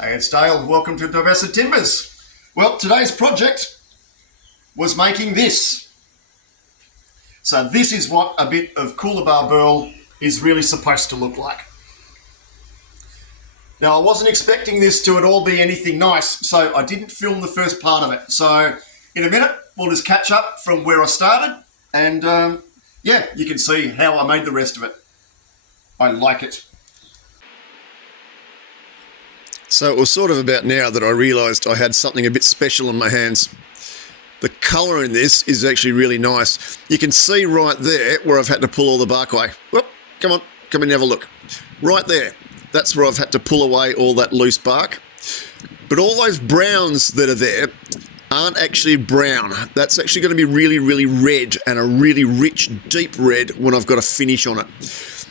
Hey, it's Dale. Welcome to Delbasid Timbers. Well, today's project was making this. So this is what a bit of Coolabah Burl is really supposed to look like. Now, I wasn't expecting this to at all be anything nice, so I didn't film the first part of it. So in a minute, we'll just catch up from where I started, and yeah, you can see how I made the rest of it. I like it. So it was sort of about now that I realised I had something a bit special on my hands. The colour in this is actually really nice. You can see right there where I've had to pull all the bark away. Whoop, come on, come and have a look. Right there, that's where I've had to pull away all that loose bark. But all those browns that are there aren't actually brown. That's actually going to be really, really red, and a really rich, deep red when I've got a finish on it.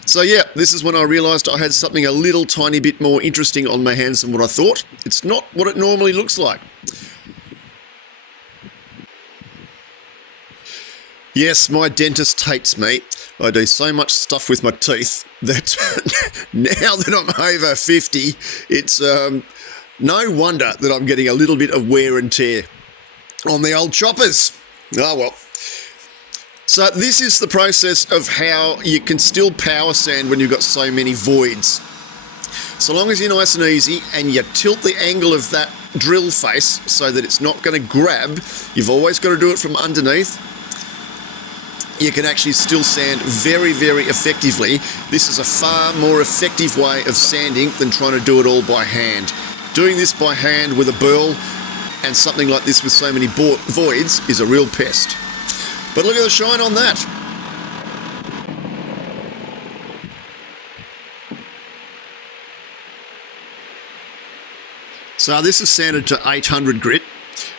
So yeah, this is when I realised I had something a little tiny bit more interesting on my hands than what I thought. It's not what it normally looks like. Yes, my dentist hates me. I do so much stuff with my teeth that now that I'm over 50, it's no wonder that I'm getting a little bit of wear and tear on the old choppers. Oh well. So this is the process of how you can still power sand when you've got so many voids. So long as you're nice and easy and you tilt the angle of that drill face so that it's not going to grab, you've always got to do it from underneath. You can actually still sand very, very effectively. This is a far more effective way of sanding than trying to do it all by hand. Doing this by hand with a burl and something like this with so many voids is a real pest. But look at the shine on that. So this is sanded to 800 grit.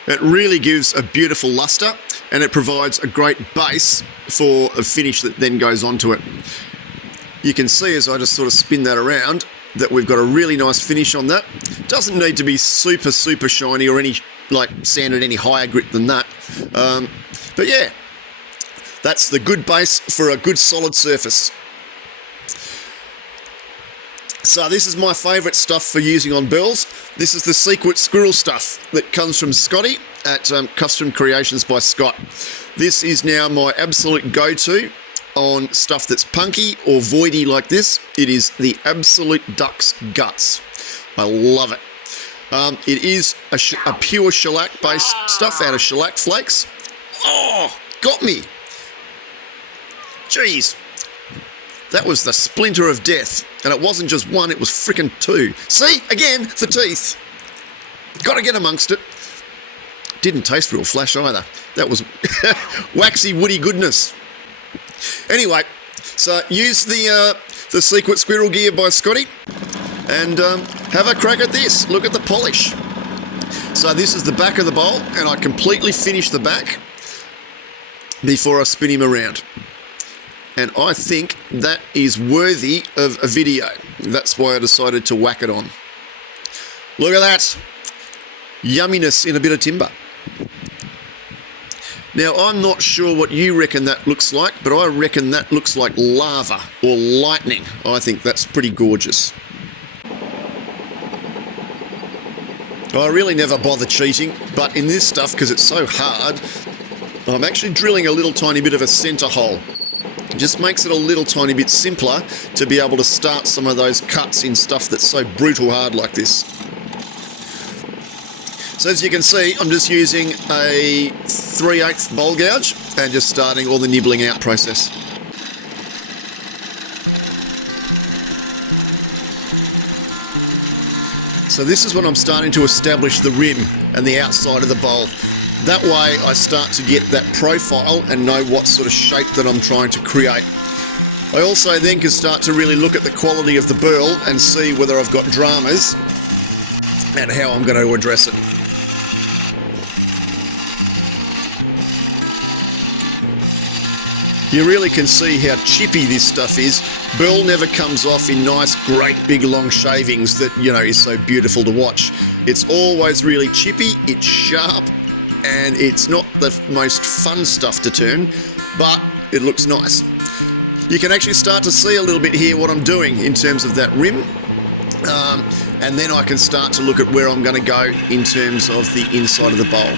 It really gives a beautiful luster, and it provides a great base for a finish that then goes onto it. You can see as I just sort of spin that around that we've got a really nice finish on that. Doesn't need to be super, super shiny or any sanded any higher grit than that. But yeah. That's the good base for a good solid surface. So this is my favourite stuff for using on burls. This is the Secret Squirrel stuff that comes from Scotty at Custom Creations by Scott. This is now my absolute go-to on stuff that's punky or voidy like this. It is the absolute duck's guts. I love it. It is a pure shellac-based stuff out of shellac flakes. Oh, got me. Jeez, that was the splinter of death, and it wasn't just one, it was frickin' two. See, again, the teeth. Got to get amongst it. Didn't taste real flash either. That was waxy, woody goodness. Anyway, so use the Secret Squirrel gear by Scotty, and have a crack at this. Look at the polish. So this is the back of the bowl, and I completely finish the back before I spin him around. And I think that is worthy of a video. That's why I decided to whack it on. Look at that. Yumminess in a bit of timber. Now, I'm not sure what you reckon that looks like, but I reckon that looks like lava or lightning. I think that's pretty gorgeous. I really never bother cheating, but in this stuff, because it's so hard, I'm actually drilling a little tiny bit of a centre hole. It just makes it a little tiny bit simpler to be able to start some of those cuts in stuff that's so brutal hard like this. So as you can see, I'm just using a 3/8 bowl gouge and just starting all the nibbling out process. So this is when I'm starting to establish the rim and the outside of the bowl. That way I start to get that profile and know what sort of shape that I'm trying to create. I also then can start to really look at the quality of the burl and see whether I've got dramas and how I'm going to address it. You really can see how chippy this stuff is. Burl never comes off in nice, great, big, long shavings that, you know, is so beautiful to watch. It's always really chippy, it's sharp, and it's not the most fun stuff to turn, but it looks nice. You can actually start to see a little bit here what I'm doing in terms of that rim. and then I can start to look at where I'm going to go in terms of the inside of the bowl.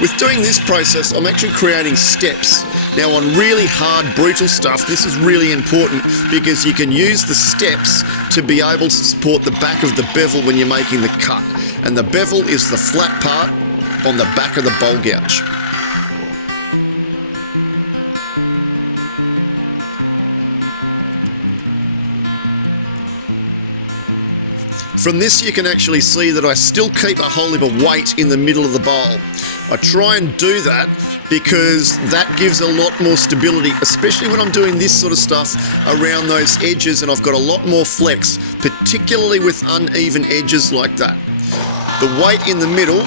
With doing this process, I'm actually creating steps. Now on really hard, brutal stuff, this is really important because you can use the steps to be able to support the back of the bevel when you're making the cut. And the bevel is the flat part on the back of the bowl gouge. From this you can actually see that I still keep a whole heap of weight in the middle of the bowl. I try and do that because that gives a lot more stability, especially when I'm doing this sort of stuff around those edges and I've got a lot more flex, particularly with uneven edges like that. The weight in the middle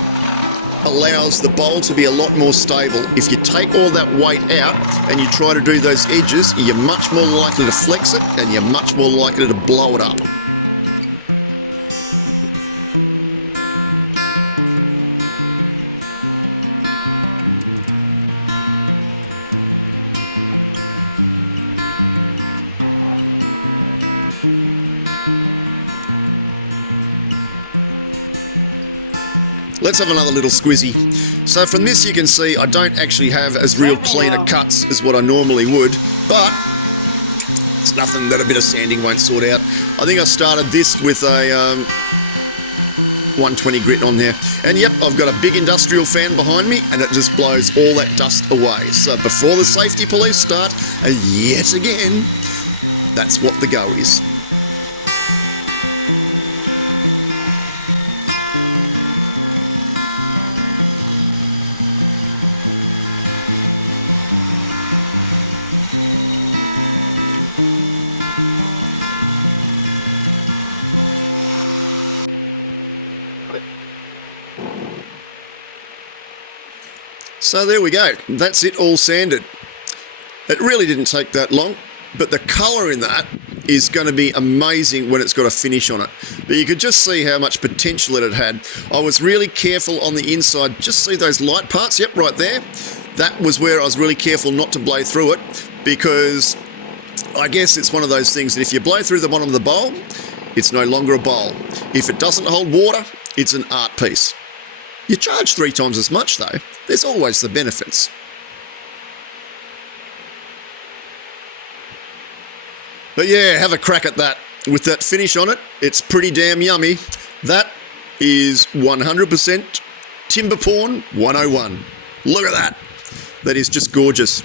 allows the bowl to be a lot more stable. If you take all that weight out and you try to do those edges, you're much more likely to flex it and you're much more likely to blow it up. Let's have another little squizzy. So from this you can see I don't actually have as real cleaner cuts as what I normally would, but it's nothing that a bit of sanding won't sort out. I think I started this with a 120 grit on there, and yep, I've got a big industrial fan behind me and it just blows all that dust away. So before the safety police start, yet again, that's what the go is. So there we go, that's it all sanded. It really didn't take that long, but the colour in that is going to be amazing when it's got a finish on it. But you could just see how much potential it had. I was really careful on the inside, just see those light parts, yep, right there. That was where I was really careful not to blow through it, because I guess it's one of those things that if you blow through the bottom of the bowl, it's no longer a bowl. If it doesn't hold water, it's an art piece. You charge 3 times as much though. There's always the benefits. But yeah, have a crack at that. With that finish on it, it's pretty damn yummy. That is 100% timber porn 101. Look at that. That is just gorgeous.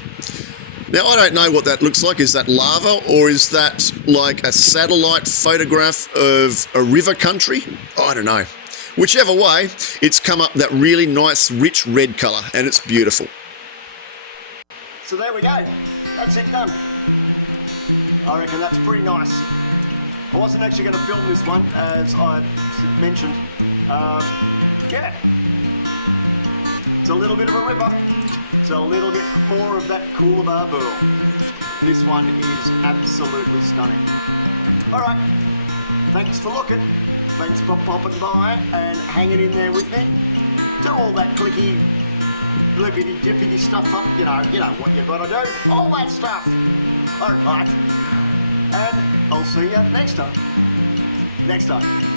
Now, I don't know what that looks like. Is that lava or is that like a satellite photograph of a river country? I don't know. Whichever way, it's come up that really nice, rich red colour, and it's beautiful. So there we go. That's it done. I reckon that's pretty nice. I wasn't actually going to film this one, as I mentioned. Yeah. It's a little bit of a ripper. It's a little bit more of that Coolabah Burl. This one is absolutely stunning. Alright, thanks for looking. Thanks for popping by and hanging in there with me. Do all that clicky, blippity dippity stuff up, you know what you gotta do, all that stuff. Alright, and I'll see you next time.